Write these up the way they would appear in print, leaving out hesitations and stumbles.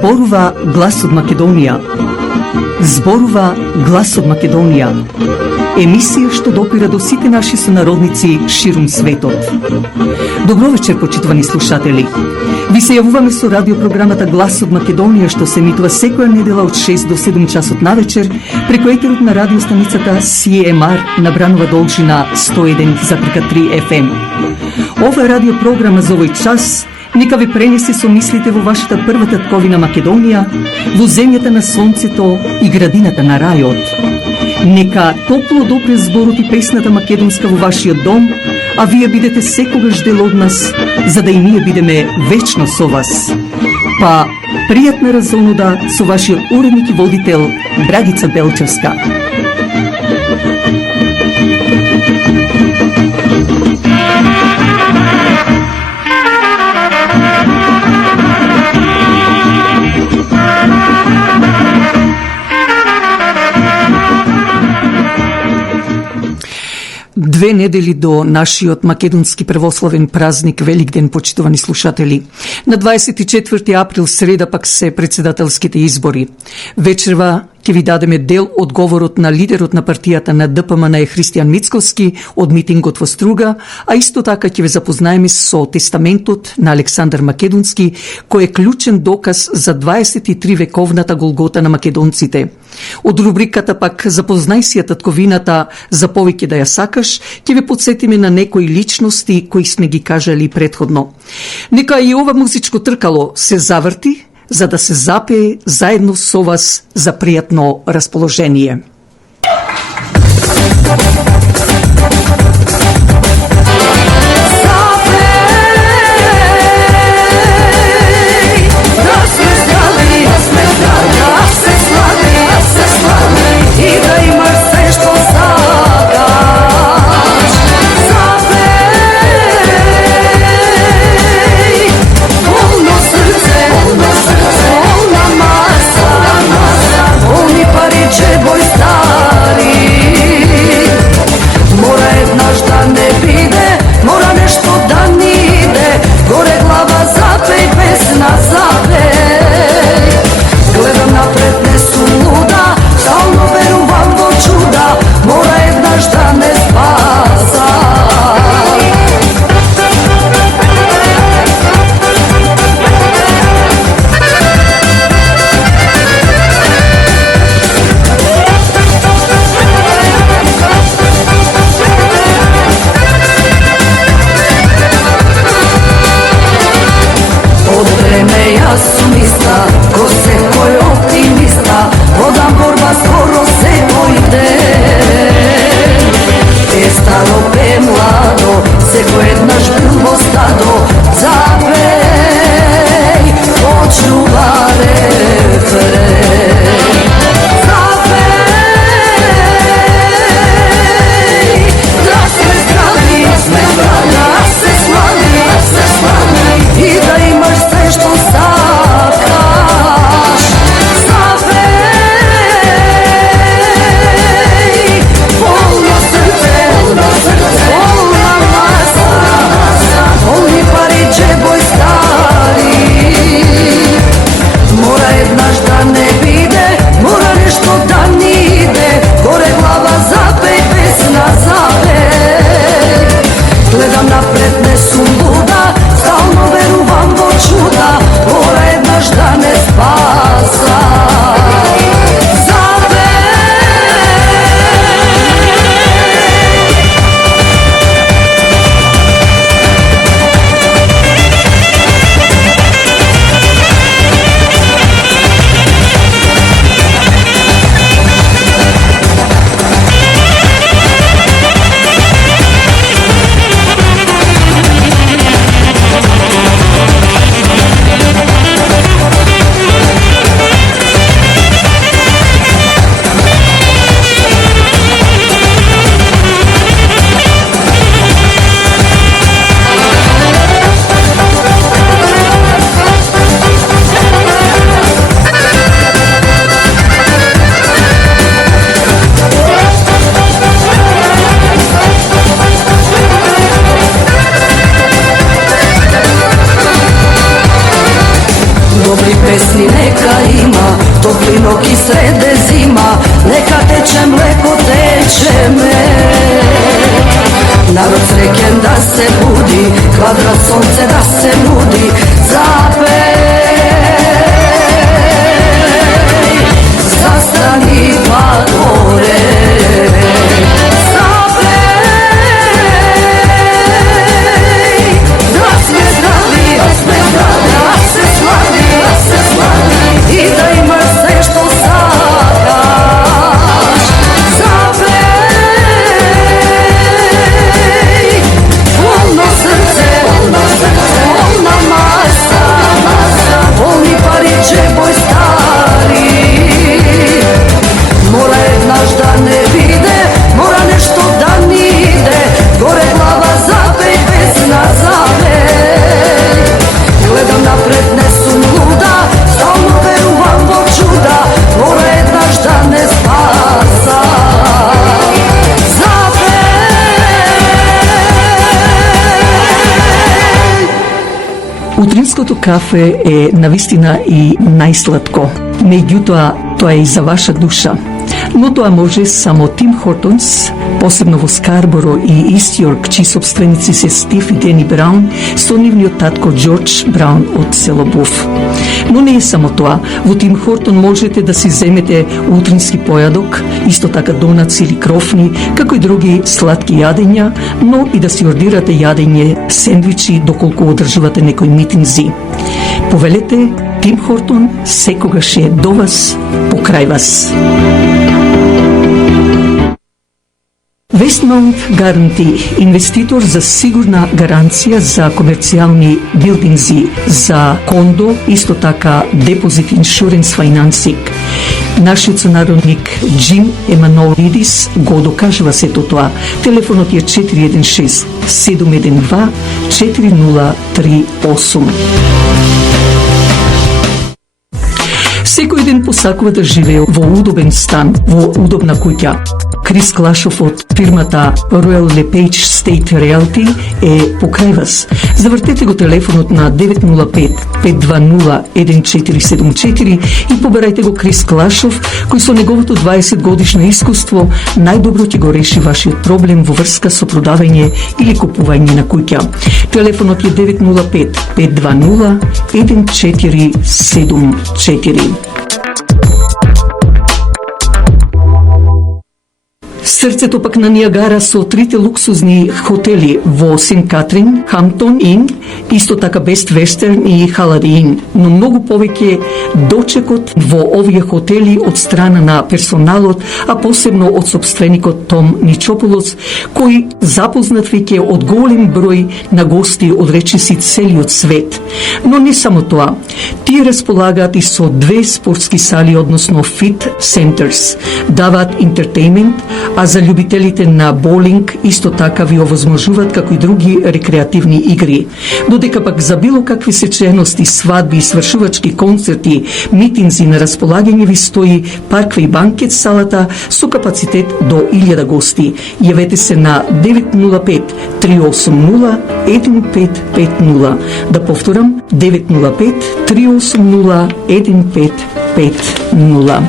Зборува глас од Македонија. Зборува глас од Македонија. Емисија што допира до сите наши сонародници ширум светот. Добро вечер, почитувани слушатели. Ви се јавуваме со радиопрограмата Глас од Македонија, што се емитува секоја недела од 6 до 7 часот навечер преку етерот на радиостаницата CMR на Бранова должина 101,3 FM. Ова е радиопрограма за овој час. Нека ви пренеси со мислите во вашата прва татковина Македонија, во земјата на сонцето и градината на рајот. Нека топло допре зборот и песната македонска во вашиот дом, а вие бидете секогаш дел од нас, за да и ние бидеме вечно со вас. Па, пријатна разонуда со вашиот уредник и водител Драгица Белчевска. Две недели до нашиот македонски православен празник Великден, почитувани слушатели. На 24 април среда пак се председателските избори. Вечерва ќе ви дадеме дел од говорот на лидерот на партијата на ДПМН Христијан Мицковски од митингот во Струга, а исто така ќе ве запознаеме со тестаментот на Александар Македонски, кој е клучен доказ за 23 вековната голгота на македонците. Од рубриката пак Запознај си ја татковината за повеќе да ја сакаш, ќе ве подсетиме на некои личности кои сме ги кажали предходно. Нека и ова музичко тркало се заврти, за да се запее заедно со вас за пријатно расположение. Boy, stop. neka ima, toplinog i srede zima, neka teče mleko, teče med. Narod srećen da se budi, kvadrat sonce da se nudi, zapej, zastani pa gore. I da imaš sve što sakaš, zapej, polno srce, polna masa, polni pari džeboj stari. Mora jednaš da ne vide, mora nešto da nide, gore glava zapej, pesna zapej. Gledam napred, ne sum luda, stalno veruvam Bog čuda, mora jednaš da ne spasa. Zapej! Утринското кафе е навистина и најсладко. Меѓутоа, тоа е и за ваша душа. Но тоа може само Тим Хортонс, посебно во Скарборо и Ист Јорк, чии собственици се Стив и Дени Браун, со нивниот татко Џордж Браун од село Буф. Но не е само тоа. Во Тим Хортон можете да си земете утрински појадок, исто така донаци или крофни, како и други сладки јадења, но и да си ордирате јадење, сендвичи, доколку одржувате некои митинзи. Повелете, Тим Хортон секогаш е до вас, покрај вас. Westmount Guarantee, инвеститор за сигурна гаранција за комерцијални билдинзи, за кондо, исто така Deposit Insurance Financing. Нашиот сонародник Джим Еманолидис го докажува сето тоа. Телефонот е 416 712 4038. Секој ден посакува да живее во удобен стан, во удобна куќа. Крис Клашов од фирмата Royal LePage State Realty е покрај вас. Завртете го телефонот на 905-520-1474 и побарајте го Крис Клашов, кој со неговото 20 годишно искуство најдобро ќе го реши вашиот проблем во врска со продавање или купување на куќа. Телефонот е 905-520-1474. Срцето пак на Ниагара со трите луксузни хотели во Сент Катрин, Хамптон Ин, исто така Бест Вестерн и Халади Ин, но многу повеќе дочекот во овие хотели од страна на персоналот, а посебно од собственикот Том Ничополос, кој запознат веќе од голем број на гости од речиси целиот свет. Но не само тоа, тие располагаат и со 2 спортски сали, односно фит центерс, даваат интертеймент, а за љубителите на боулинг исто така ви овозможуваат како и други рекреативни игри. Додека пак за било какви сечености, свадби, свршувачки концерти, митинзи на располагање ви стои парква и банкет салата со капацитет до 1000 гости. Јавете се на 905-380-1550. Да повторам, 905-380-1550.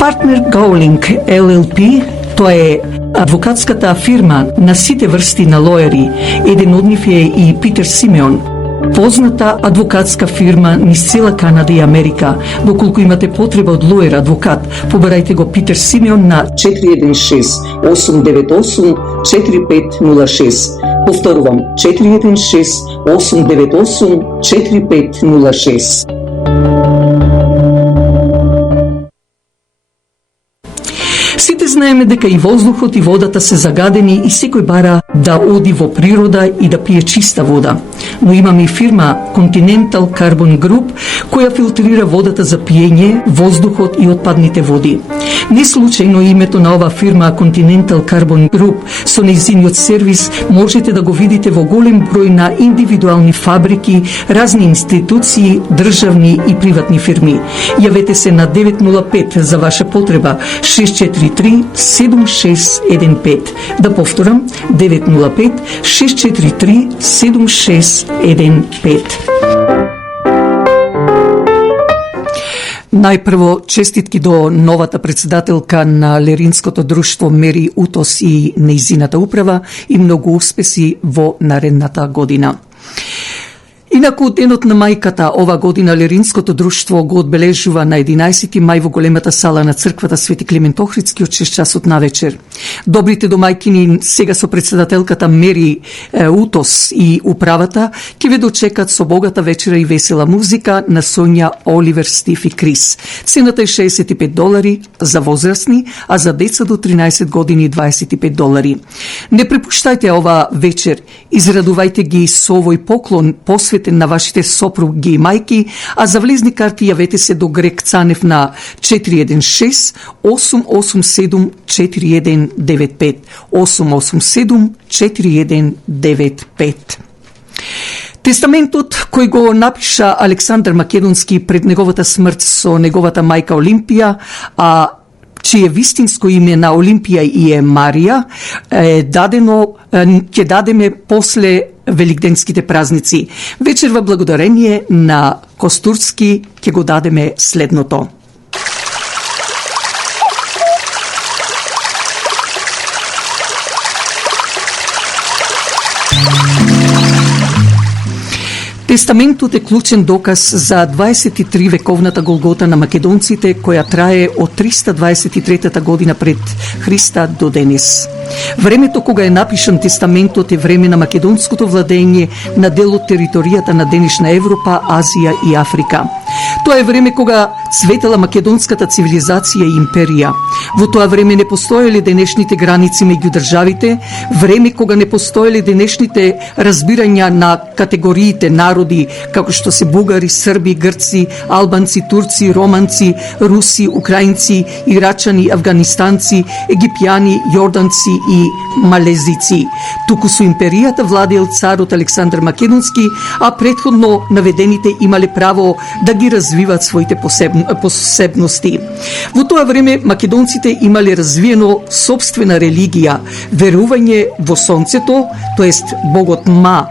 Партнер Гоулинг LLP, тоа е адвокатската фирма на сите врсти на лоери. Еден од нив е и Питер Симеон, позната адвокатска фирма низ цела Канада и Америка. Доколку имате потреба од лоер адвокат, побарајте го Питер Симеон на 416-898-4506. Повторувам, 416-898-4506. Сите знаеме дека и воздухот и водата се загадени и секој бара да оди во природа и да пие чиста вода. Но имаме и фирма Continental Carbon Group која филтрира водата за пиење, воздухот и отпадните води. Не случајно името на ова фирма Continental Carbon Group со нејзиниот сервис можете да го видите во голем број на индивидуални фабрики, разни институции, државни и приватни фирми. Јавете се на 905 за ваша потреба 643-7615. Да повторам, 905-643-7615. Најпрво, честитки до новата председателка на Леринското друштво Мери Утос и нејзината управа и многу успеси во наредната година. Инаку, денот на мајката ова година Леринското друштво го одбележува на 11 мај во големата сала на црквата Свети Климент Охридски од 6 часот на вечер. Добрите домајкини сега со председателката Мери Утос и управата ќе ве дочекат со богата вечера и весела музика на Сонја, Оливер, Стив и Крис. Цената е $65 за возрастни, а за деца до 13 години $25. Не препуштајте ова вечер, израдувајте ги со овој поклон посветен на вашите сопруги и мајки, а за влезни карти јавете се до Грек Цанев на 416-887-4195. 887-4195. Тестаментот кој го напиша Александар Македонски пред неговата смрт со неговата мајка Олимпија, а чие вистинско име на Олимпија и е Марија, ќе дадеме после великденските празници. Вечер во благодарение на Костурски ќе го дадеме следното. Тестаментот е клучен доказ за 23 вековната голгота на македонците, која трае од 323 година пред Христа до денес. Времето кога е напишан тестаментот е време на македонското владење на дел од територијата на денешна Европа, Азија и Африка. Тоа е време кога цветела македонската цивилизација и империја. Во тоа време не постоеле денешните граници меѓу државите, време кога не постоеле денешните разбирања на категориите народи, како што се бугари, срби, грци, албанци, турци, романци, руси, украинци, ирачани, афганистанци, египјани, јорданци и малезици. Туку со империјата владеел царот Александар Македонски, а претходно наведените имале право да ги развиват своите посебности. Во тоа време македонците имале развиено собствена религија, верување во сонцето, тоест богот Ма,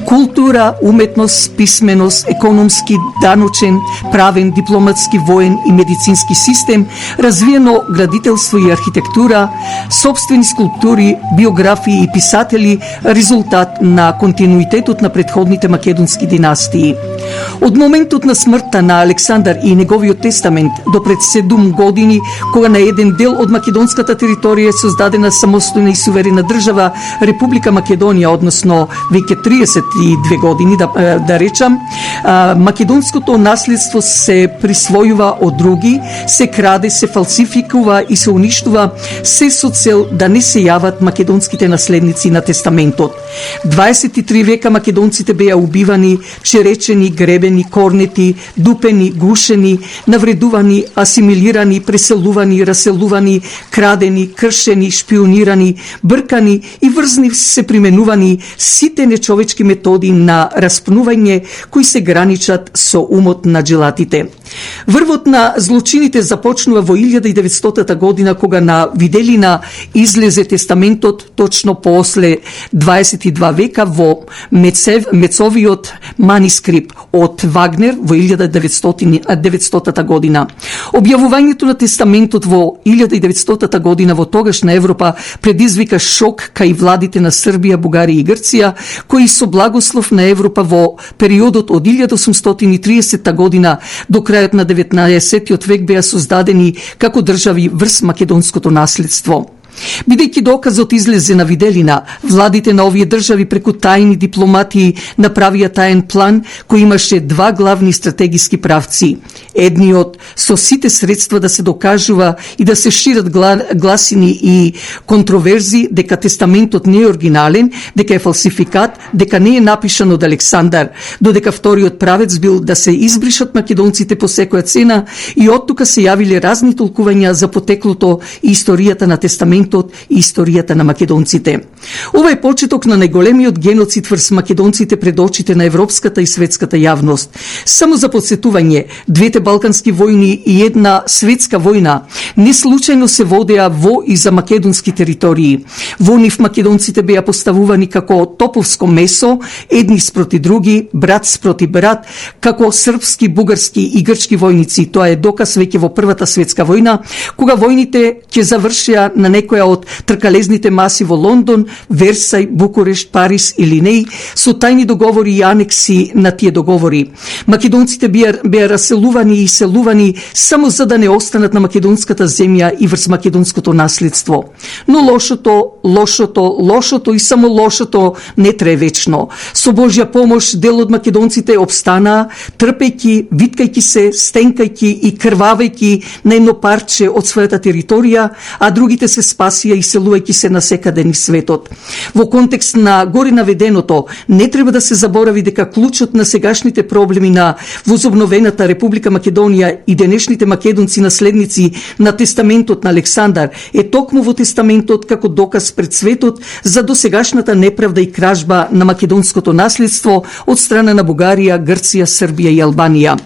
култура, уметност, писменост, економски, даночен, правен, дипломатски, воен и медицински систем, развиено градителство и архитектура, собствени скулптури, биографии и писатели, резултат на континуитетот на претходните македонски династии. Од моментот на смртта на Александар и неговиот тестамент до пред 7 години, кога на еден дел од македонската територија е создадена самостојна и суверена држава Република Македонија, односно веќе 32 години, да речам, македонското наследство се присвојува од други, се краде, се фалсификува и се уништува, се со цел да не се јават македонските наследници на тестаментот. 23 века македонците беа убивани, черечени, гребени, корнети, дупени, гушени, навредувани, асимилирани, преселувани, раселувани, крадени, кршени, шпионирани, бркани и врзни се применувани сите нечовечки методи на распнување кои се граничат со умот на джилатите. Врвот на злочините започнува во 1900 година, кога на виделина излезе тестаментот точно после 22 века во Мецовиот манискрипт од Вагнер во 1900 година. Објавувањето на тестаментот во 1900 година во тогашна Европа предизвика шок кај владите на Србија, Бугарија и Грција, кои со благослов на Европа во периодот од 1830 година до крајот на 19 век беа создадени како држави врз македонското наследство. Бидејќи доказот излезе на виделина, владите на овие држави преку тајни дипломати направија таен план кој имаше два главни стратегиски правци. Едниот со сите средства да се докажува и да се шират гласини и контроверзи дека тестаментот не е оригинален, дека е фалсификат, дека не е напишан од Александар, додека вториот правец бил да се избришат македонците по секоја цена и оттука се јавиле разни толкувања за потеклото и историјата на тестаментот тестаментот и историјата на македонците. Ова е почеток на најголемиот геноцид врз македонците пред очите на европската и светската јавност. Само за подсетување, двете балкански војни и една светска војна не случајно се водеа во и за македонски територии. Во нив македонците беа поставувани како топовско месо, едни спроти други, брат спроти брат, како српски, бугарски и грчки војници. Тоа е доказ веќе во Првата светска војна, кога војните ќе завршија на некоја од тркалезните маси во Лондон, Версај, Букурешт, Париз или Неј, со тајни договори и анекси на тие договори. Македонците беа раселувани и селувани само за да не останат на македонската земја и врз македонското наследство. Но лошото и само лошото не трае вечно. Со Божја помош дел од македонците обстанаа, трпејќи, виткајќи се, стенкајќи и крвавајќи на едно парче од својата територија, а другите се спасија и селувајќи се насекаде низ светот. Во контекст на горе наведеното, не треба да се заборави дека клучот на сегашните проблеми на возобновената Република Македонија и денешните македонци наследници на тестаментот на Александар е токму во тестаментот како доказ пред светот за досегашната неправда и кражба на македонското наследство од страна на Бугарија, Грција, Србија и Албанија.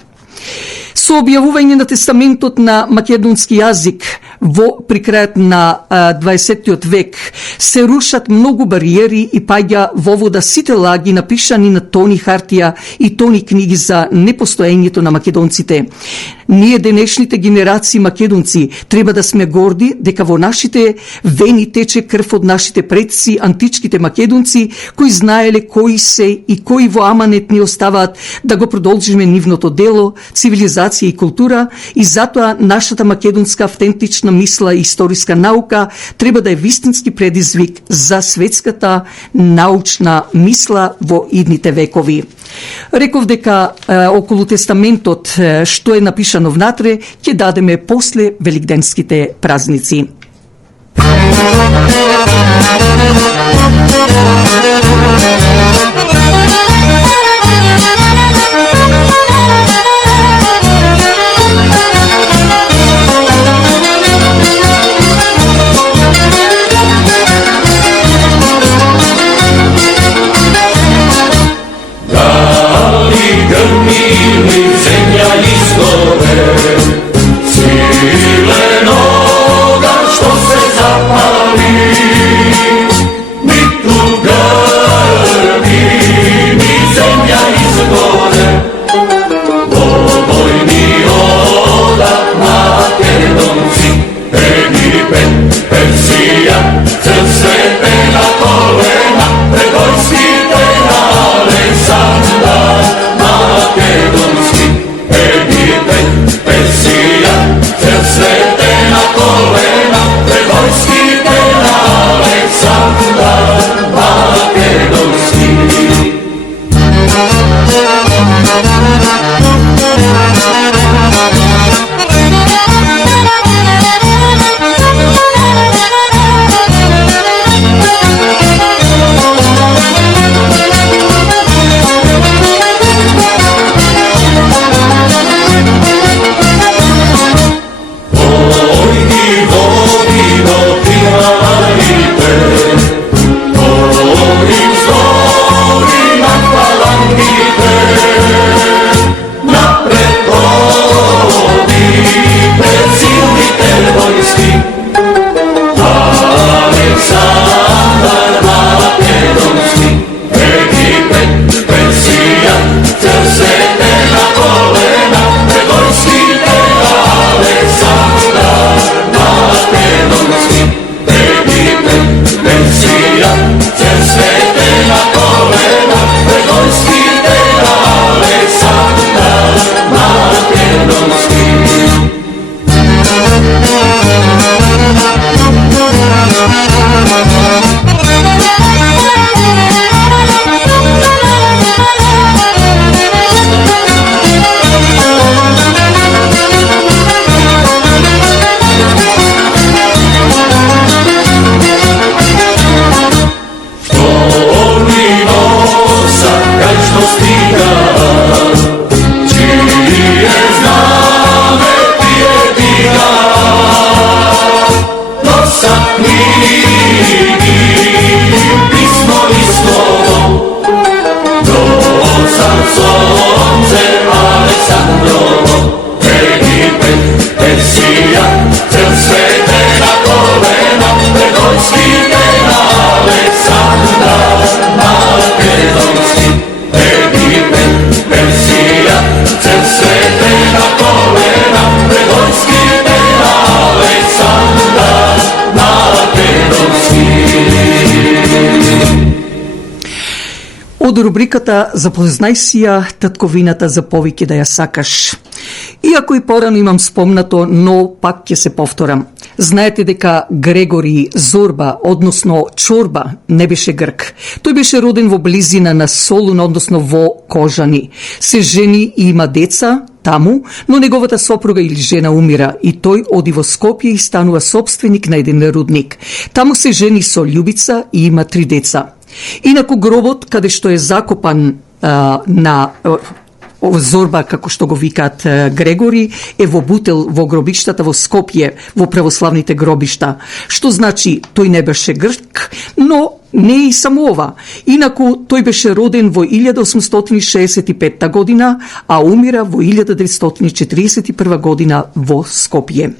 Со објавување на тестаментот на македонски јазик при крајот на 20 век се рушат многу бариери и паѓа во вода сите лаги напишани на тони хартија и тони книги за непостоењето на македонците. Ние денешните генерации македонци треба да сме горди дека во нашите вени тече крв од нашите предци, античките македонци, кои знаеле кои се и кои во аманет ни оставаат да го продолжиме нивното дело, цивилизација и култура, и затоа нашата македонска автентична мисла и историска наука треба да е вистински предизвик за светската научна мисла во идните векови. Реков дека околу тестаментот што е напишано внатре ќе дадеме после великденските празници. Од рубриката Запознај си ја татковината за повеќе да ја сакаш. Иако и порано имам спомнато, но пак ќе се повторам. Знаете дека Грегори Зорба, односно Чорба, не беше грк. Тој беше роден во близина на Солун, односно во Кожани. Се жени и има деца таму, но неговата сопруга или жена умира и тој оди во Скопје и станува собственик на еден рудник. Таму се жени со љубица и има 3 деца. Инаку гробот каде што е закопан на Зорба, како што го викаат Грегори, е во Бутел, во гробиштата во Скопје, во православните гробишта. Што значи, тој не беше грк, но не и само ова. Инаку, тој беше роден во 1865 година, а умира во 1941 година во Скопје.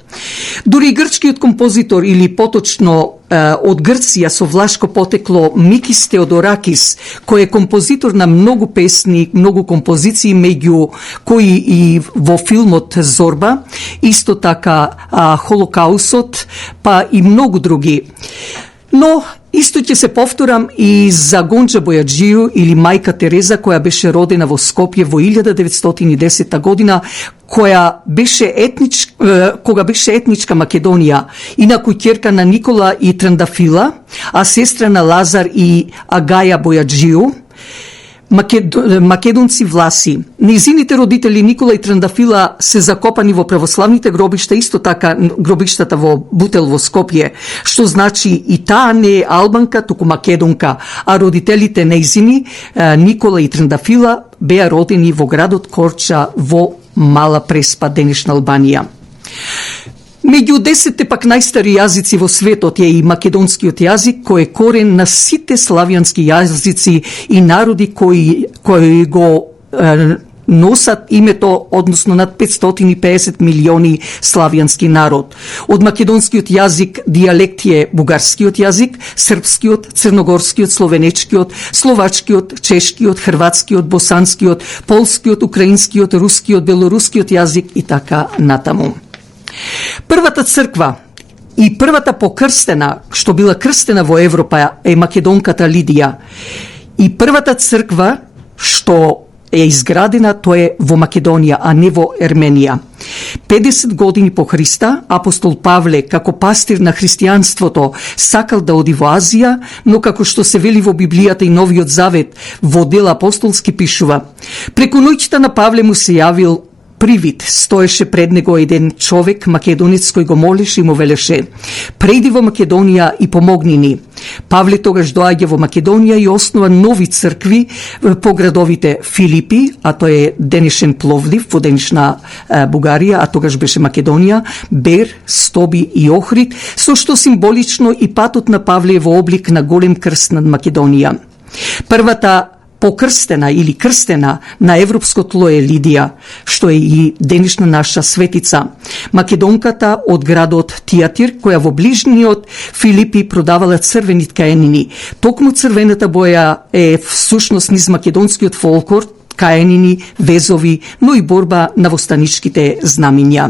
Дури и грчкиот композитор, или поточно од Грција со влашко потекло Микис Теодоракис, кој е композитор на многу песни, многу композиции, меѓу кои и во филмот Зорба, исто така Холокаусот, па и многу други. Но исто ќе се повторам и за Гонча Бојаджију или мајка Тереза, која беше родена во Скопје во 1910 година, кога беше етничка Македонија, инаку ќерка на Никола и Трандафила, а сестра на Лазар и Агаја Бојаджију, македонци власи. Незините родители Никола и Трандафила се закопани во православните гробишта, исто така гробиштата во Бутел во Скопје, што значи и таа не е албанка, туку македонка, а родителите незини Никола и Трандафила беа родени во градот Корча во Мала Преспа, денешна Албанија. Меѓу 10 пак најстари јазици во светот е и македонскиот јазик, кој е корен на сите славјански јазици и народи кои го носат името, односно над 550 милиони славјански народ. Од македонскиот јазик дијалект е бугарскиот јазик, српскиот, црногорскиот, словенечкиот, словачкиот, чешкиот, хрватскиот, босанскиот, полскиот, украинскиот, рускиот, белорускиот јазик и така натаму. Првата црква и првата покрстена, што била крстена во Европа, е македонката Лидија. И првата црква што е изградена, тоа е во Македонија, а не во Ерменија. 50 години по Христа, апостол Павле, како пастир на христијанството, сакал да оди во Азија, но како што се вели во Библијата и Новиот Завет, во дел апостолски пишува: преку ноќта на Павле му се јавил привид, стоеше пред него еден човек, македонец, кој го молеше и му велеше: прејди во Македонија и помогни ни. Павле тогаш доаѓа во Македонија и основа нови цркви по градовите Филипи, а тоа е денешен Пловдив, во денешна Бугарија, а тогаш беше Македонија, Бер, Стоби и Охрид, со што символично и патот на Павле е во облик на голем крст над Македонија. Првата покрстена или крстена на европско тло е Лидија, што е и денешна наша светица. Македонката од градот Тиатир, која во ближниот Филипи продавала црвени ткаенини. Токму црвената боја е всушност низ македонскиот фолклор, ткаенини, везови, но и борба на востаничките знамиња.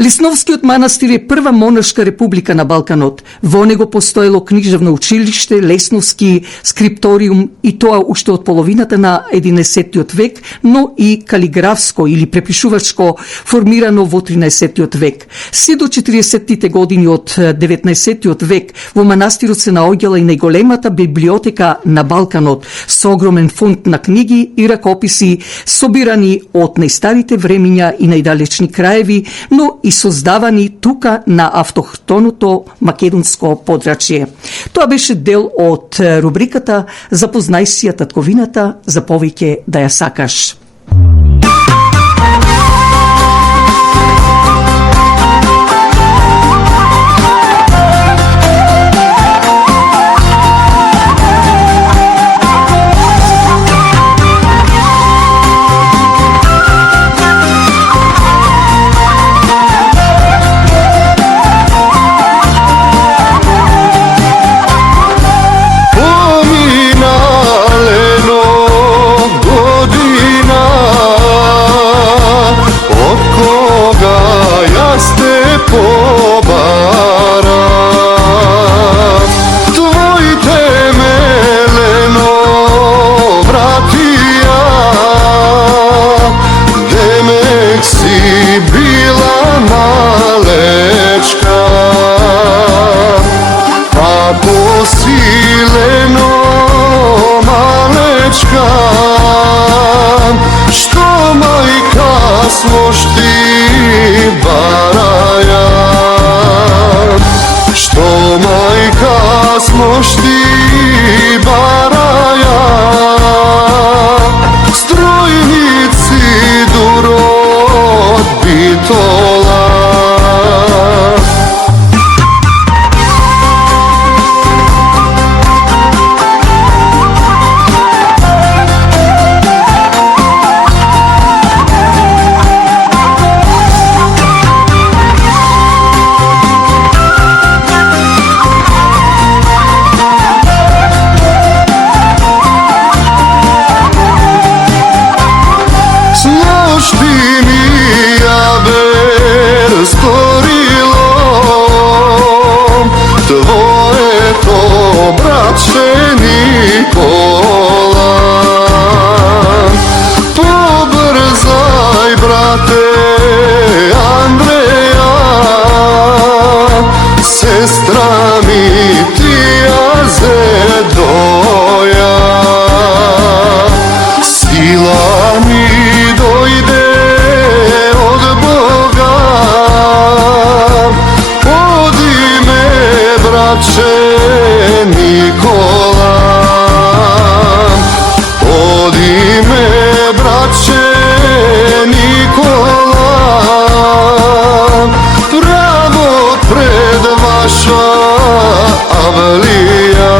Лисновскиот манастир е прва монашка република на Балканот. Во него постоело книжевно училиште, Лесновски скрипториум и тоа уште од половината на 11 век, но и калиграфско или препишувачко формирано во 13 век. Се до 40-тите години од 19 век во манастирот се наоѓала и најголемата библиотека на Балканот со огромен фонд на книги и ракописи собирани од најстарите времиња и најдалечни краеви, но и создавани тука на автохтоното македонско подрачје. Тоа беше дел од рубриката Запознај си ја татковината за повеќе да ја сакаш. Pominaleno godina smošti baraja, što majka smošti baraja, strojnici durot bitola. Tvoje to, bratče Nikola, pobrzaj, brate Andreja, sestra mi tija Zedoja, sila mi dojde od Boga, bratče Nikola, odi me, bratče Nikola, pravo pred vaša Avlija.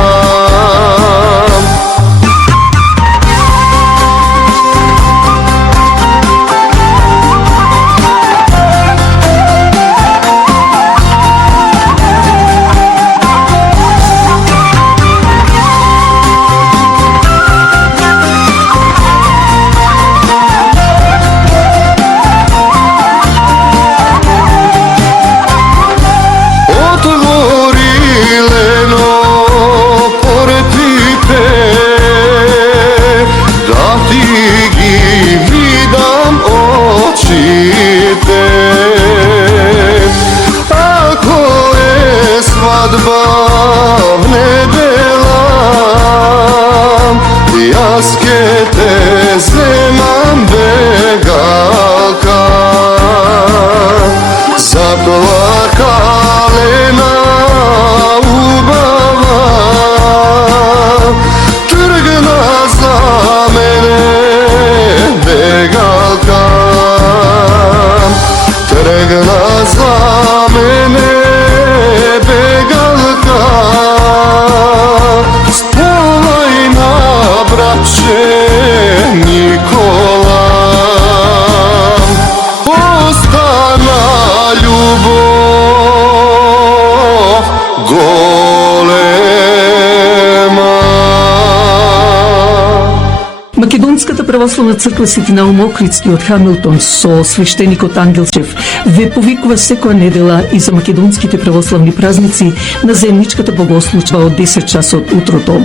Македонската православна црква Свети Наум Охридски од Хамилтон со свештеникот Ангелчев ве повикува секоја недела и за македонските православни празници на заедничката богослужба од 10 часот утрото.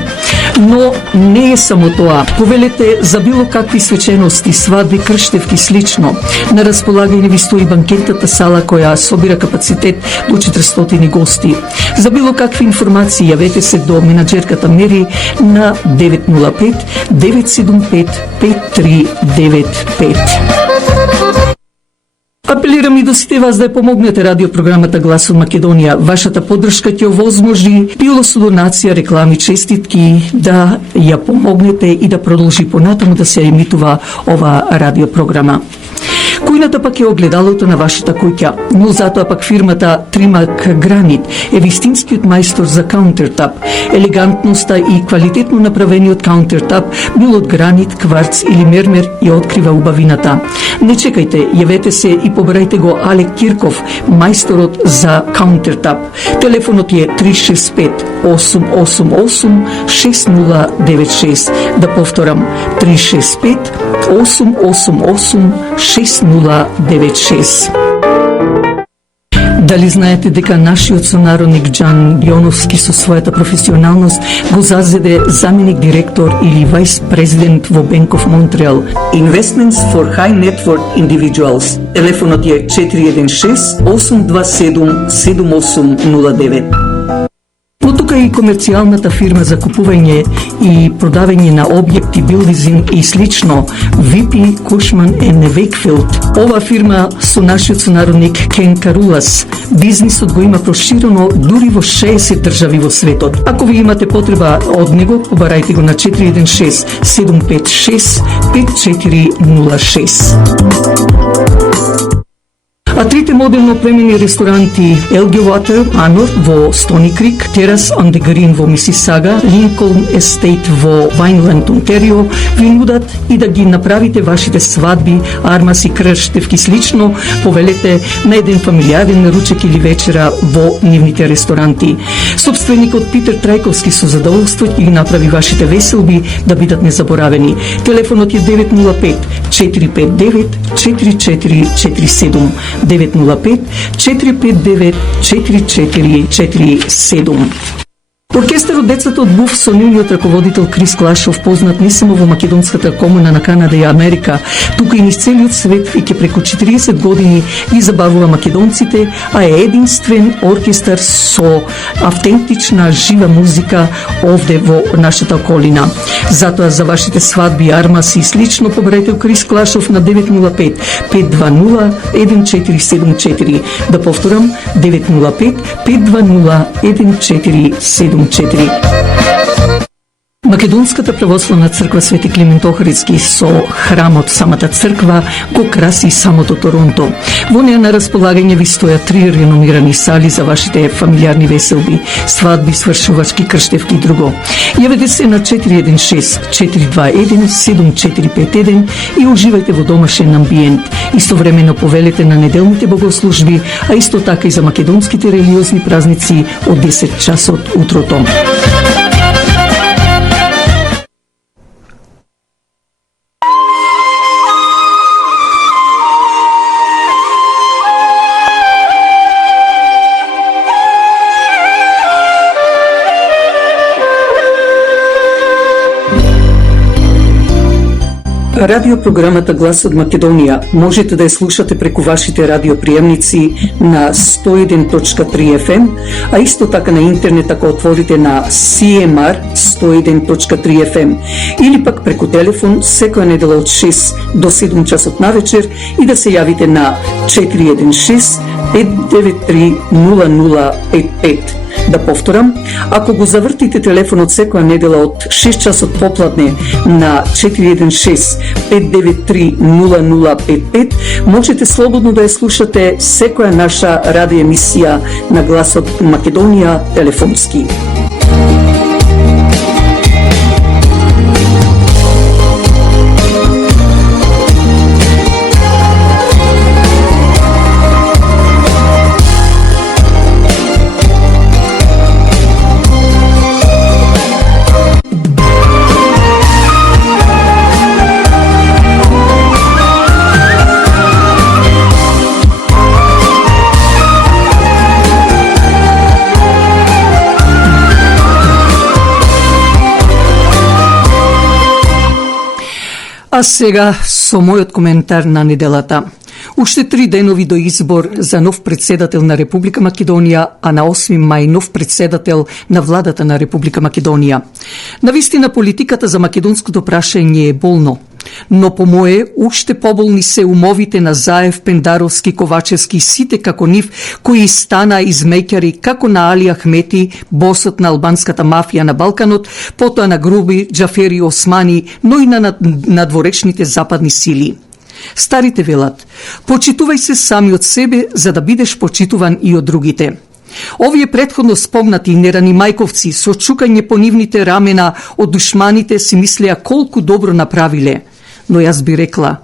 Но не е само тоа. Повелете за било какви свечености, свадби, крштевки слично. На располагање ви стои банкетната сала која собира капацитет до 400 гости. За било какви информации јавете се до менаџерката Мери на 905 975 5395. Апелирам и до сите вас да ја помогнете радиопрограмата Глас од Македонија. Вашата поддршка ќе овозможи било со донација, реклами, честитки, да ја помогнете и да продолжи понатаму да се емитува ова радиопрограма. Кујната пак е огледалото на вашата куќа, но затоа пак фирмата Тримак Гранит е вистинскиот мајстор за каунтертап. Елегантноста и квалитетно направениот каунтертап, било од гранит, кварц или мермер, ја открива убавината. Не чекајте, јавете се и побрајте го Алек Кирков, мајсторот за каунтертап. Телефонот е 365 888 6096. Да повторам, 365 888 6096. Дали знаете дека нашиот сонародник Џан Бионовски со својата професионалност го зазеде заменик директор или вајс президент во Bank of Montreal? Investments for High Net Worth Individuals. Телефонот е 416 827 7809. Но тука и комерцијалната фирма за купување и продавање на објекти, билдинг и слично, VP Cushman & Wakefield. Ова фирма со нашиот сонародник Кен Карулас. Бизнисот го има проширено дури во 60 држави во светот. Ако ви имате потреба од него, побарајте го на 416 756 5406. А трите модерно опремени ресторанти Elgin Water, Anor во Стони Крик, Terrace on the Green во Мисисага, Lincoln Estate во Вајнленд, Онтерио, ви нудат и да ги направите вашите свадби, армаси, крштевки слично, повелете на еден фамилијарен ручек или вечера во нивните ресторанти. Собственикот Питер Трајковски со задоволство ќе ги направи вашите веселби да бидат незаборавени. Телефонот е 905 459 4447. 905-459-4447. Оркестарот Децата од Буф со нивниот раководител Крис Клашов, познат не само во македонската комуна на Канада и Америка, тука и низ целиот свет и ке преку 40 години ги забавува македонците, а е единствен оркестар со автентична жива музика овде во нашата околина. Затоа за вашите свадби, армаси и слично побрајте Крис Клашов на 905-520-1474. Да повторам, 905-520-1474. Македонската православна црква Свети Климент Охридски со храмот самата црква го краси самото Торонто. Во неа на располагање ви стојат 3 реномирани сали за вашите фамилиарни веселби, свадби, свршувачки, крштевки и друго. Јавете се на 416-421-7451 и уживајте во домашен амбиент. Истовремено повелете на неделните богослужби, а исто така и за македонските религиозни празници од 10 часот утрото. Радиопрограмата Глас од Македонија можете да ја слушате преку вашите радиоприемници на 101.3 FM, а исто така на интернет ако отворите на CMR 101.3 FM или пак преку телефон секоја недела од 6 до 7 часот навечер и да се јавите на 416 593 0055. Да повторам, ако го завртите телефонот секоја недела од 6 часот попладне на 416-593-0055, можете слободно да ја слушате секоја наша радиоемисија на Гласот Македонија телефонски. А сега со мојот коментар на неделата. Уште 3 денови до избор за нов председател на Република Македонија, а на 8 мај нов председател на владата на Република Македонија. Навистина политиката за македонското прашање е болно, но по мое уште поболни се умовите на Заев, Пендаровски, Ковачевски, сите како нив кои стана измеќари како на Али Ахмети, босот на албанската мафија на Балканот, потоа на Груби, Џафери, Османи, но и на надворечните западни сили. Старите велат, почитувај се сами од себе за да бидеш почитуван и од другите. Овие претходно спомнати нерани мајковци со чукање по нивните рамена од душманите си мислеа колку добро направиле, но јас би рекла,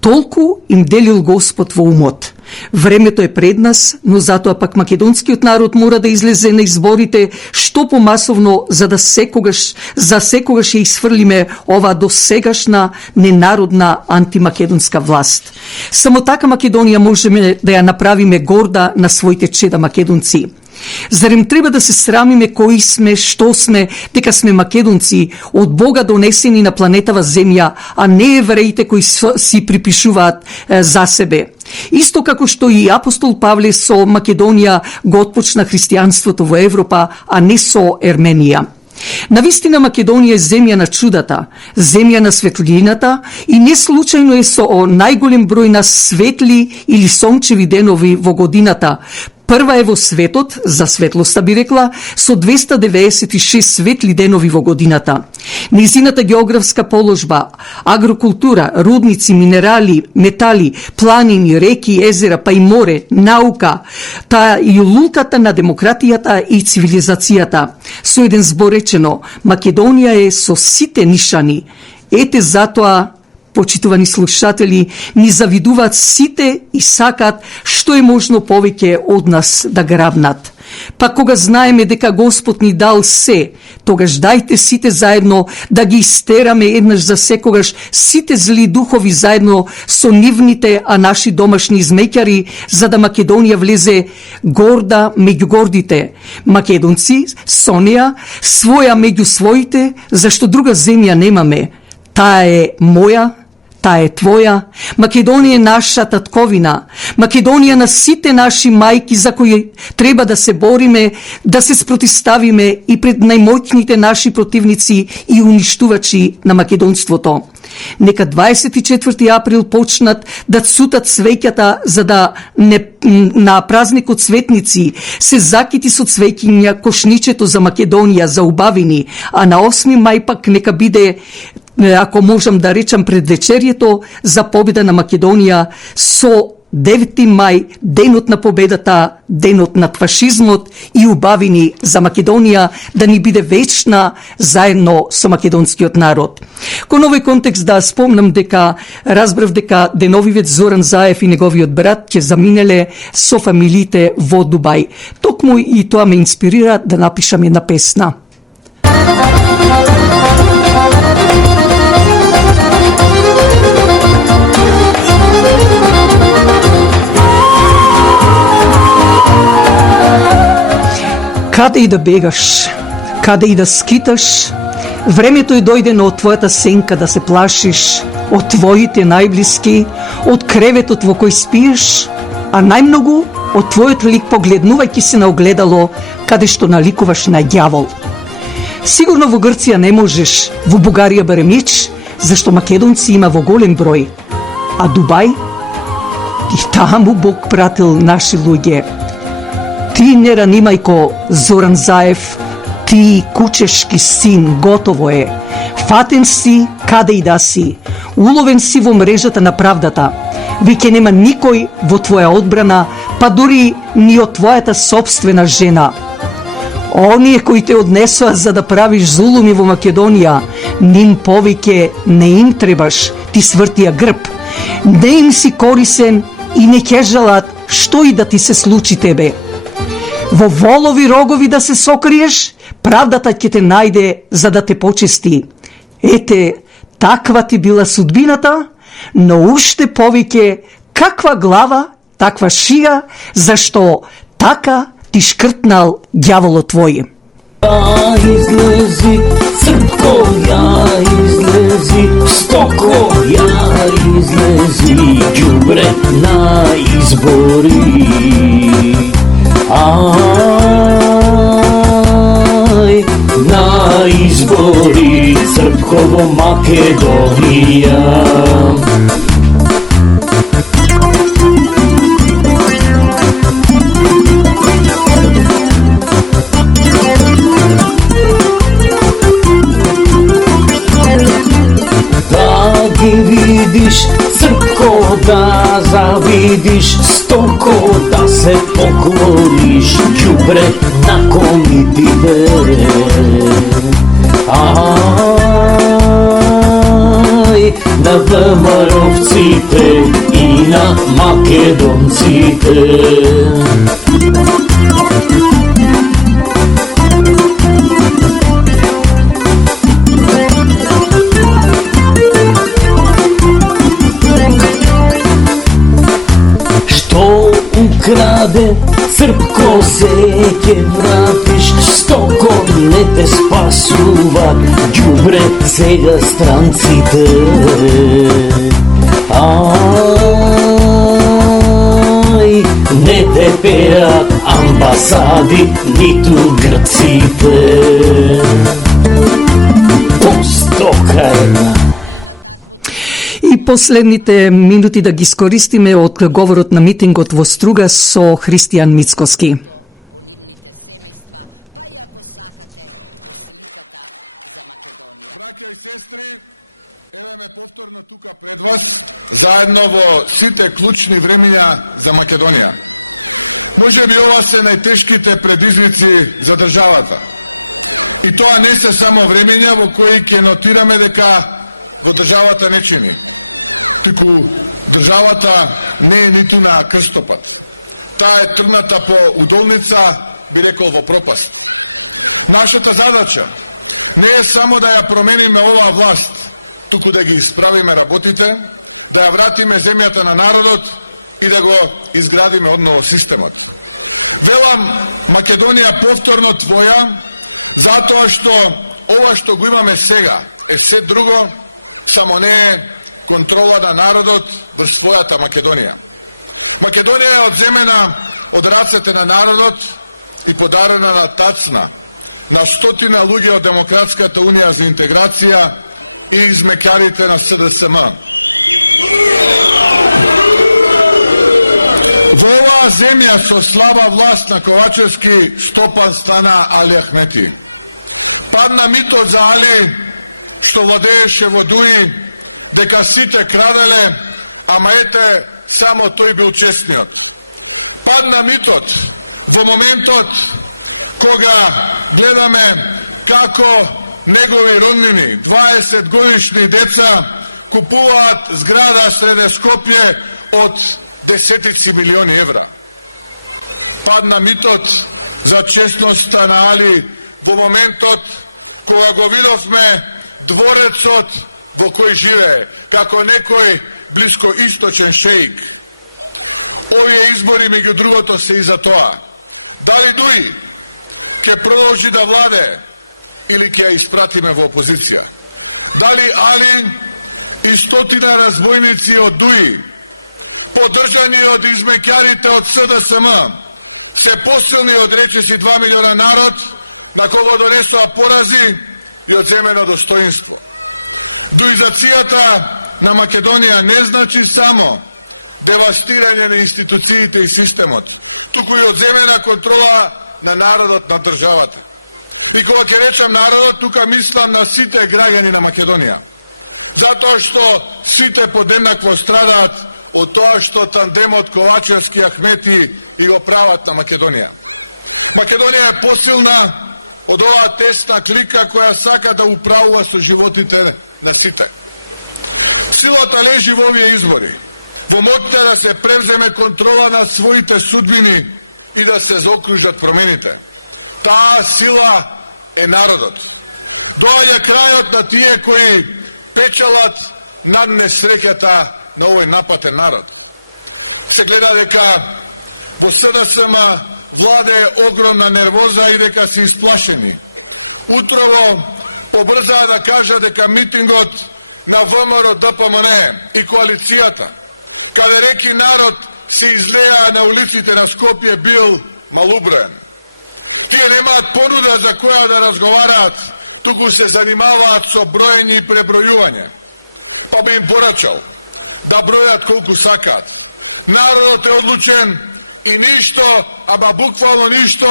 толку им делил Господ во умот. Времето е пред нас, но затоа пак македонскиот народ мора да излезе на изборите што помасовно за да секогаш ја изфрлиме ова досегашна ненародна антимакедонска власт. Само така Македонија можеме да ја направиме горда на своите чеда македонци. Зарем треба да се срамиме кои сме, што сме, дека сме македонци, од Бога донесени на планетава Земја, а не евреите кои си припишуваат за себе. Исто како што и апостол Павле со Македонија го отпочна христијанството во Европа, а не со Ерменија. Навистина Македонија е земја на чудата, земја на светлината и не случајно е со најголем број на светли или сончеви денови во годината. Прва е во светот, за светлоста би рекла, со 296 светли денови во годината. Низината географска положба, агрокултура, рудници, минерали, метали, планини, реки, езера, па и море, наука, таа и лулката на демократијата и цивилизацијата. Со еден збор речено, Македонија е со сите нишани. Ете затоа, почитувани слушатели, ни завидуваат сите и сакаат што е можно повеќе од нас да грабнат. Па кога знаеме дека Господ ни дал се, тогаш дајте сите заедно да ги истераме еднаш за секогаш сите зли духови заедно со нивните, а наши домашни измеќари, за да Македонија влезе горда меѓу гордите. Македонци со неа, своја меѓу своите, зашто друга земја немаме. Таа е моја, таа е твоја. Македонија е наша татковина. Македонија на сите наши мајки за кои треба да се бориме, да се спротиставиме и пред најмоćните наши противници и уништувачи на македонството. Нека 24 април почнат да цутат свеќата, за да не на празникот Светници се закити со цвеќиња кошничето за Македонија, за убавини, а на 8 мај пак нека биде, ако можам да речам, предвечерието за победа на Македонија, со 9 мај, денот на победата, денот над фашизмот и убавини за Македонија да ни биде вечна заедно со македонскиот народ. Кон овој контекст да спомнам дека разбрав дека деновивец Зоран Заев и неговиот брат ќе заминеле со фамилиите во Дубај. Токму и тоа ме инспирира да напишам една песна. Каде и да бегаш, каде и да скиташ, времето е дојдено од твојата сенка да се плашиш, од твоите најблиски, од креветот во кој спиеш, а најмногу од твојот лик погледнувајќи се на огледало каде што наликуваш на ѓавол. Сигурно во Грција не можеш, во Бугарија барем ич, зашто македонци има во голем број, а Дубај? И таму Бог пратил наши луѓе. Ти не ранимајко, Зоран Заев, ти кучешки син, готово е. Фатен си каде и да си, уловен си во мрежата на правдата. Веќе нема никој во твоја одбрана, па дури ни од твојата собствена жена. Оние кои те однесоа за да правиш зулуми во Македонија, ним повеќе не им требаш, ти свртија грб. Не им си корисен и не ќе жалат што и да ти се случи тебе. Во волови рогови да се сокриеш, правдата ќе те најде за да те почести. Ете, таква ти била судбината, но уште повеќе каква глава, таква шија, зашто така ти шкртнал ѓаволот твој. Ja izlezi, Crko, ja izlezi, Stoko, ja izlezi, đubre na izbori. Aj, na izbori, Crkovo Makedonija. Vidiš Crko, da zavidiš, Stoko, da se pokloniš, đubre na komitide. Aj, na Dmarovcite i na Makedoncite. Ukrade Српко се ќе вратиш, стоком не те спасуват, ѓубре сега странците. Ај, не те пеат амбасади, ниту грците. Постокајна. И последните минути да ги искористиме од говорот на митингот во Струга со Христијан Мицкоски. Заедно во сите клучни времења за Македонија. Може би ова се најтешките предизвици за државата. И тоа не се само времења во кои ќе нотираме дека во државата не чини. Туку државата не е нити на крстопат. Таа е тргната по удолница, би рекол, во пропаст. Нашата задача не е само да ја промениме оваа власт, туку да ги исправиме работите, да ја вратиме земјата на народот и да го изградиме одново системот. Велам Македонија повторно твоја, затоа што ова што го имаме сега е се друго, само не е контрола на народот во својата Македонија. Македонија е одземена од рацете на народот и подарена на тацна на стотина луѓе од Демократската унија за интеграција и измекарите на СДСМ. Во оваа земја со слаба власт на Ковачевски Стопан стана Али Ахмети. Падна митот за Али што владееше во Дуи, дека сите краделе, ама ете, само тој бил честниот. Падна митот во моментот кога гледаме како негови роднини, 20 годишни деца, купуваат зграда среде Скопје од десетици милиони евра. Падна митот за честноста на Али во моментот кога го видовме дворецот во кој живее, како некој блискоисточен шеик. Овие избори, меѓу другото, се и за тоа. Дали Дуи ќе продолжи да владе или ќе ја испратиме во опозиција? Дали Али и стотина разбойници од Дуи, поддржани од измекарите од СДСМ, се посилни од речиси 2 милиона народ, на кого донесоа порази и одземено достоинство? Дуизацијата на Македонија не значи само девастирање на институциите и системот, туку и одземена контрола на народот на државата. И кога ќе речам народот, тука мислам на сите граѓани на Македонија. Затоа што сите подеднакво страдаат од тоа што тандемот Ковачевски Ахмети и го прават на Македонија. Македонија е посилна од оваа тесна клика која сака да управува со животите на сите. Силата лежи во овие избори, во моќта да се превземе контрола на своите судбини и да се заокружат промените. Таа сила е народот. Доаѓа крајот на тие кои печалат над несреќата на овој напатен народ. Се гледа дека во СДСМ владее огромна нервоза и дека се исплашени. Утрово побрзаа да кажа дека митингот на ВМРО ДПМН и коалицијата, каде реки народ се излеа на улиците на Скопје, бил малуброен. Тие немаат понуда за која да разговараат, туку се занимаваат со броење и пребројување. Па би им порачал да бројат колку сакаат. Народот е одлучен и ништо, ама буквално ништо,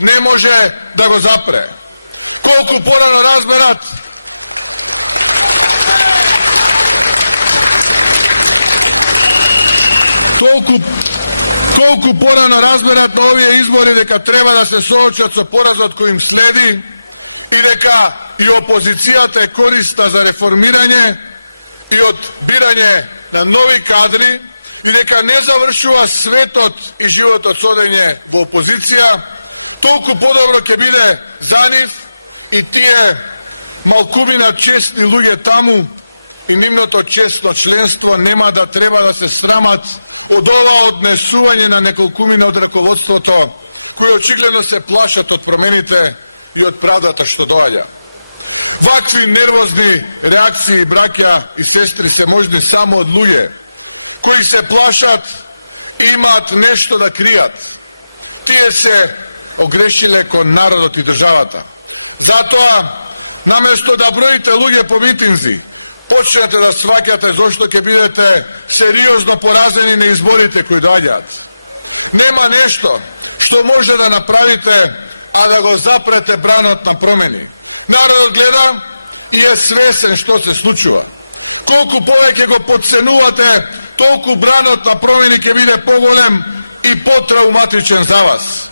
не може да го запре. Колку порано разберат колку порано разберат на овие избори дека треба да се соочат со поразот кој им следи и дека и опозицијата е корисна за реформирање и од бирање на нови кадри и дека не завршува светот и животот со одење во опозиција, толку подобро ќе биде за нив и тие малкумина честни луѓе таму и нивното честно членство нема да треба да се срамат од ова однесување на неколкумина од раководството, кои очигледно се плашат од промените и од правдата што доаѓа. Вакви нервозни реакции, браќа и сестри, се можни само од луѓе кои се плашат и имаат нешто да кријат. Тие се огрешиле кон народот и државата. Затоа, наместо да броите луѓе по митинзи, почнете да сваќате зошто ќе бидете сериозно поразени на изборите кои доаѓаат. Нема нешто што може да направите, а да го запрете бранот на промени. Народот гледа и е свесен што се случува. Колку повеќе го подценувате, толку бранот на промени ќе биде поголем и потрауматичен за вас.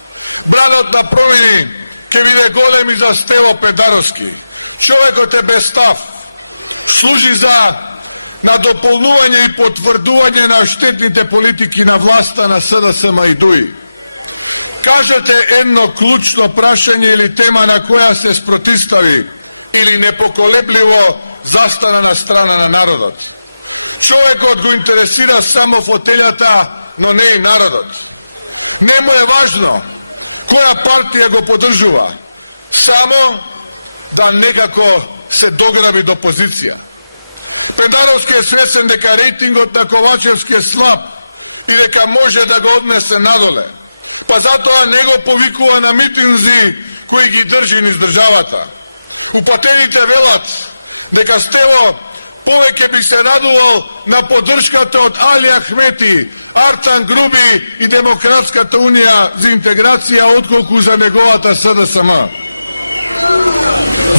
Бранот на промени ќе биде голем и за Стево Педаровски. Човекот е без став. Служи за надополнување и потврдување на штетните политики на власта на СДСМ и ДУИ. Кажете едно клучно прашање или тема на која се спротистави или непоколебливо застана на страна на народот. Човекот го интересира само фотелјата, но не и народот. Не му е важно која партија го поддржува, само да некако се дограби до позиција. Педаровски е свесен дека рейтингот на Ковачевски е слаб и дека може да го однесе надоле. Па затоа не го повикува на митинзи кои ги држи низ државата. Упатените велат дека Стево повеќе би се радувал на поддршката од Али Ахмети, Артан Груби и Демократската унија за интеграција отколку за неговата СДСМ.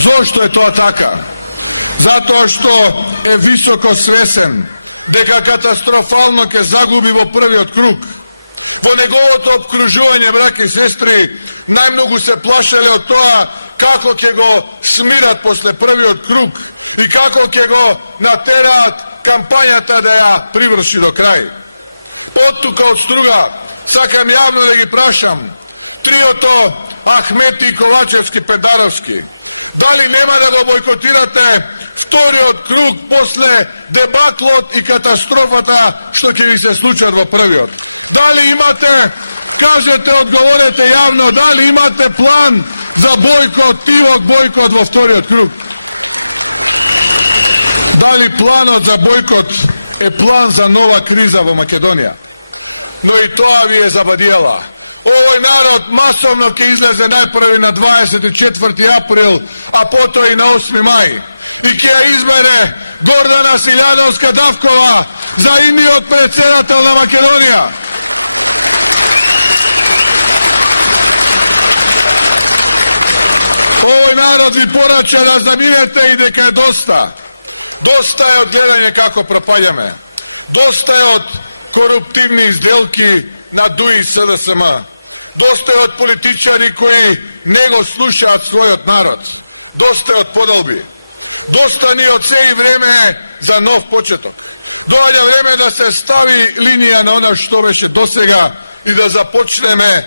Зошто е тоа така? Затоа што е високо свесен дека катастрофално ќе загуби во првиот круг. По неговото обкружување, браќа и сестри, најмногу се плашеле од тоа како ќе го смират после првиот круг и како ќе го натераат кампањата да ја приврши до крај. Од тука од струга сакам јавно да ги прашам триото Ахмети, Ковачевски, Педаровски, дали нема да го бойкотирате вториот круг после дебаклот и катастрофата што ќе ви се случат во првиот? Дали имате, кажете, одговорете јавно, дали имате план за бойкот, тивок бойкот во вториот круг? Дали планот за бойкот е план за нова криза во Македонија? Но и тоа ви е забадијала. Овој народ масовно ќе излезе најпрви на 24 април, а потоа и на 8 мај. И ќе ја избере Гордана Силјановска Давкова за идниот председател на Македонија. Овој народ ви порача да заминете и дека е доста. Доста е од гледање како пропаѓаме. Доста е од коруптивни изделки на ДУИ и СДСМ. Доста е од политичари кои не го слушаат својот народ. Доста е од подолби. Доста ни од сеј време за нов почеток. Доаѓа време да се стави линија на она што беше досега и да започнеме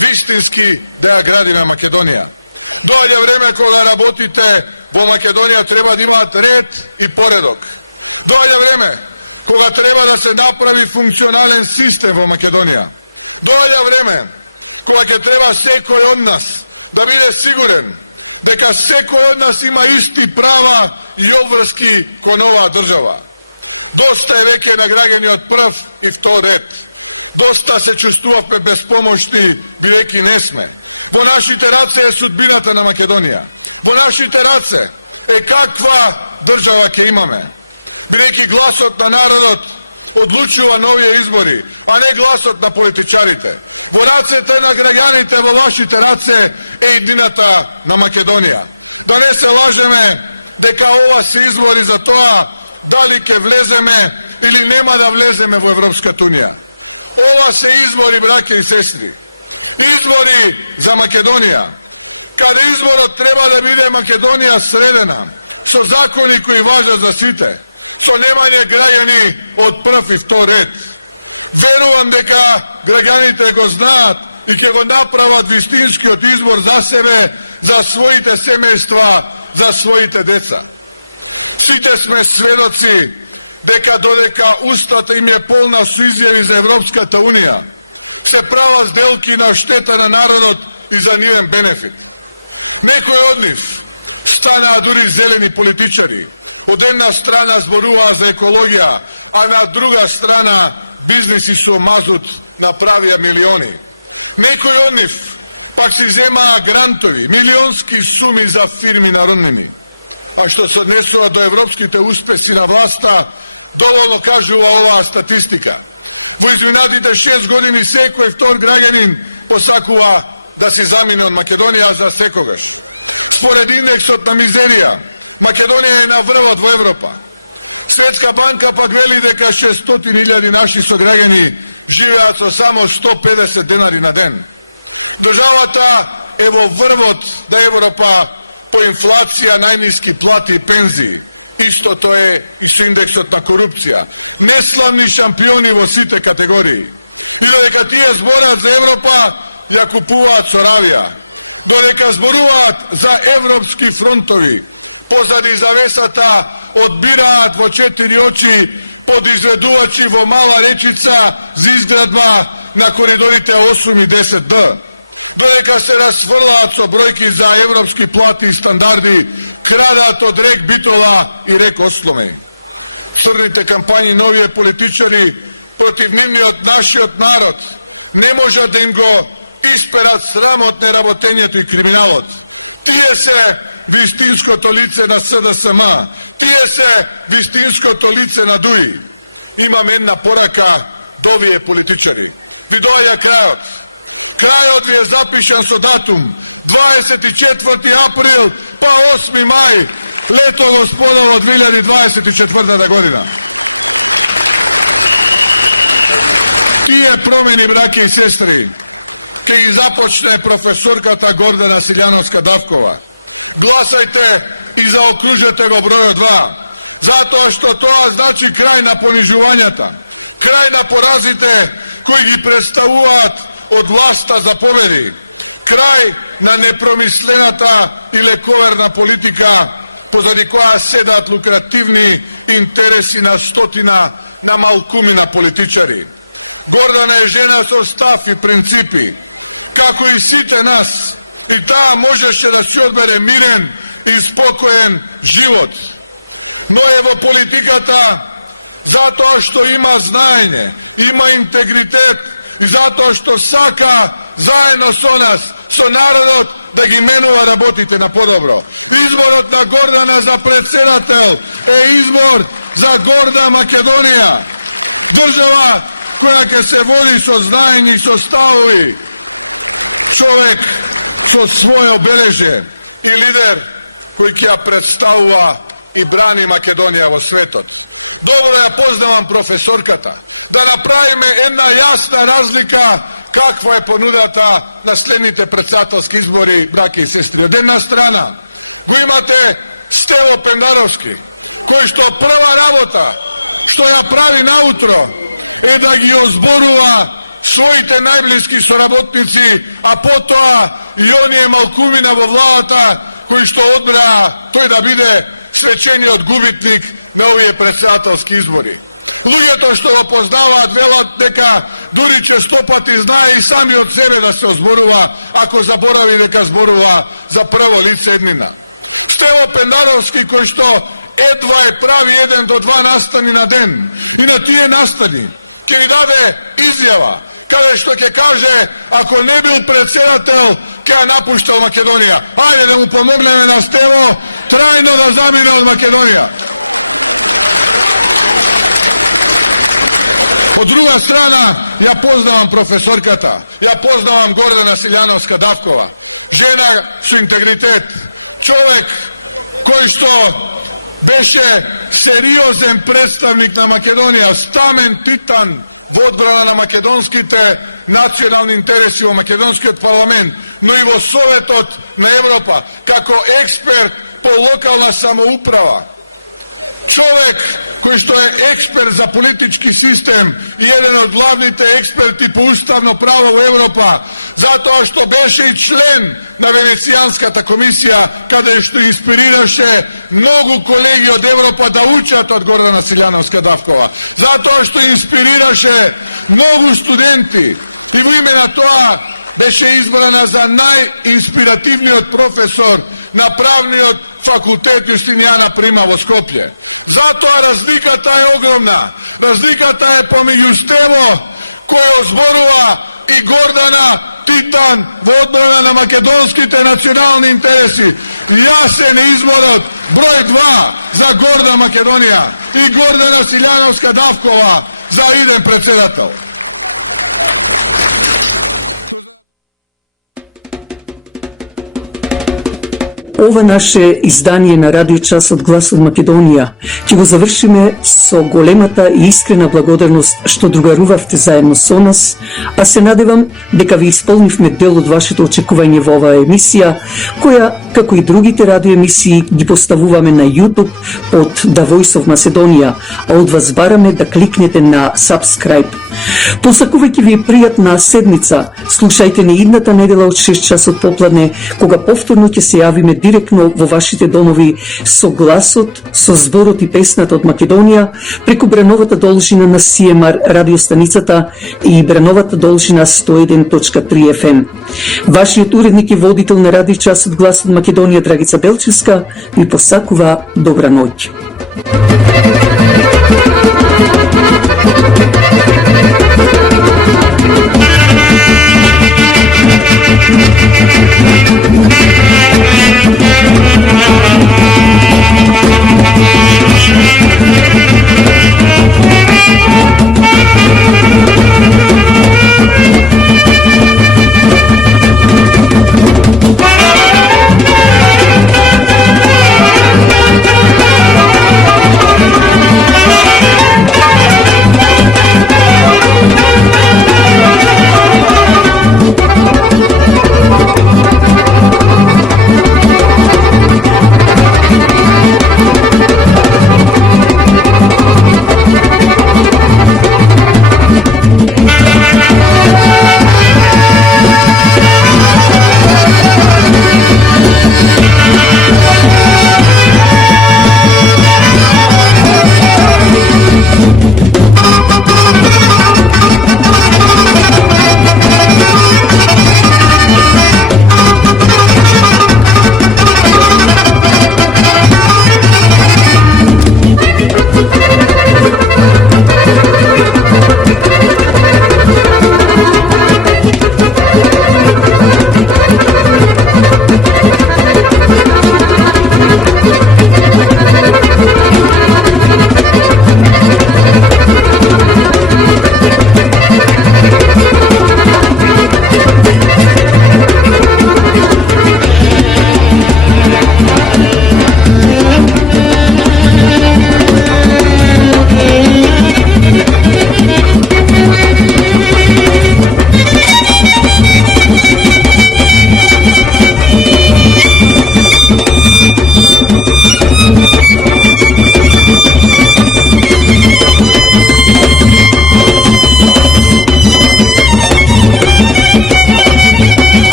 вистински да ја градиме Македонија. Доаѓа време кога работите во Македонија треба да имаат ред и поредок. Доаѓа време кога треба да се направи функционален систем во Македонија. Доаѓа време кога ќе треба секој од нас да биде сигурен дека секој од нас има исти права и обврски кон оваа држава. Доста е веќе на граѓани од прв и втор ред. Доста се чувствувавме безпомошни, бидејќи не сме. Во нашите раце е судбината на Македонија. Во нашите раце е каква држава ќе имаме. Бидејќи гласот на народот одлучува на овие избори, а не гласот на политичарите. Во рацете на граѓаните, во вашите раце е иднината на Македонија. Да не се лажеме дека ова се избори за тоа дали ќе влеземе или нема да влеземе во Европската унија. Ова се избори, браќа и сестри. Избори за Македонија. Каде изборот треба да биде Македонија средена, со закони кои важат за сите, со немање граѓани од прв и втор ред. Верувам дека граѓаните го знаат и ќе го направат вистинскиот избор за себе, за своите семејства, за своите деца. Сите сме сведоци дека додека устата им е полна со изјави за Европската Унија, се прават сделки на штета на народот и за нивен бенефит. Некои од нив станаа дури зелени политичари. Од една страна зборуваа за екологија, а на друга страна бизнеси со мазут направија милиони. Некои од нив пак си земаа грантови, милионски суми за фирми народнини. А што се однесува до европските успеси на власта, доволно кажува оваа статистика. Во изминатите 6 години секој втор граѓанин посакува да си замине од Македонија за секогаш. Според индексот на мизерија, Македонија е на врвот во Европа. Светска банка пак вели дека 600.000 наши сограѓани живеат со само 150 денари на ден. Државата е во врвот на Европа по инфлација, најниски плати и пензии. Истото е со индексот на корупција. Неславни шампиони во сите категории. И додека тие зборат за Европа, ја купуваат со равија. Додека зборуваат за европски фронтови, позади завесата одбираат во 4 очи подизведувачи во мала речица за изградба на коридорите 8 и 10Д. Додека се расфрлаат со бројки за европски плати и стандарди, крадат од рек Битола и рек Осломе. Црните кампањи новие политичари против нивниот нашиот народ не можат да им го исперат срамот неработењето и криминалот. Тие се вистинското лице на СДСМ, тие се вистинското лице на ДУИ. Имам една порака до овие политичари. Ви доаѓа крајот. Крајот ви е запишан со датум 24 април па 8 мај, лето господово 2024 година. Тие промени, браќи и сестри, ќе ги започне професорката Гордана Силјановска-Давкова. Гласајте и заокружете го бројот 2, затоа што тоа значи крај на понижувањата, крај на поразите кои ги представуваат од власта за победи, крај на непромислената и лековерна политика позади која седат лукративни интереси на стотина на малкумина политичари. Гордана е жена со став и принципи, како и сите нас, и таа можеше да си одбере мирен и спокоен живот. Но е во политиката затоа што има знаење, има интегритет и затоа што сака заедно со нас, со народот, да ги менува работите на подобро. Изборот на Гордана за председател е избор за горда Македонија. Држава која ќе се води со знаење и со ставови. Човек со своје обележје и лидер кој ќе ја представува и брани Македонија во светот. Добро ја познавам професорката. Да направиме една јасна разлика каква е понудата на следните председателски избори, браќи и сестри. Од една страна го имате Стево Пендаровски, кој што прва работа што ја прави наутро е да ги озборува своите најблиски соработници, а потоа и оние малкумина во владата кои што одбраа тој да биде сречениот губитник на овие председателски избори. Луѓето што го познаваат велат дека дури често пати знае и сами од себе да се озборува, ако заборави дека зборува за прво лице еднина. Стево Пендаровски, кој што едва е прави 1 до 2 настани на ден, и на тие настани ќе ни даде изјава, каде што ќе каже, ако не бил председател, ќе ја напуштал Македонија. Ајде да му помогнеме на Стево трајно да замине од Македонија. Од друга страна, ја познавам професорката, ја познавам Гордана Силјановска-Давкова. Жена со интегритет, човек кој што беше сериозен представник на Македонија, стамен титан во одбрана на македонските национални интереси во македонскиот парламент, но и во Советот на Европа, како експерт по локална самоуправа. Човек кој што е експерт за политички систем и еден од главните експерти по уставно право во Европа, затоа што беше и член на Венецијанската комисија, каде што инспирираше многу колеги од Европа да учат од Гордана Силјановска-Давкова, затоа што инспирираше многу студенти и во име на тоа беше избрана за најинспиративниот професор на правниот факултет Јустинијана Прима во Скопје. Затоа разликата е огромна. Разликата е помеѓу Стево, кој озборува, и Гордана Титан во одбрана на македонските национални интереси. Јасен е изборот број 2 за горда Македонија и Гордана Силјановска-Давкова за иден председател. Ова наше издание на Радио Час од Глас од Македонија ќе го завршиме со големата и искрена благодарност што другарувавте заедно со нас, а се надевам дека ви исполнивме дел од вашето очекување во оваа емисија, која, како и другите радиоемисии, ги поставуваме на YouTube под The Voice of Macedonia, а од вас бараме да кликнете на Subscribe. Посакувајќи ви пријатна седница, слушајте не идната недела од 6 часот попладне, кога повторно ќе се јавиме директно во вашите домови со гласот, со зборот и песната од Македонија, преку бреновата должина на CMR радиостаницата и бреновата должина 101.3 FM. Вашиот уредник и водител на Радио Час од Глас од Македонија, Драгица Белчевска, ви посакува добра ноќ.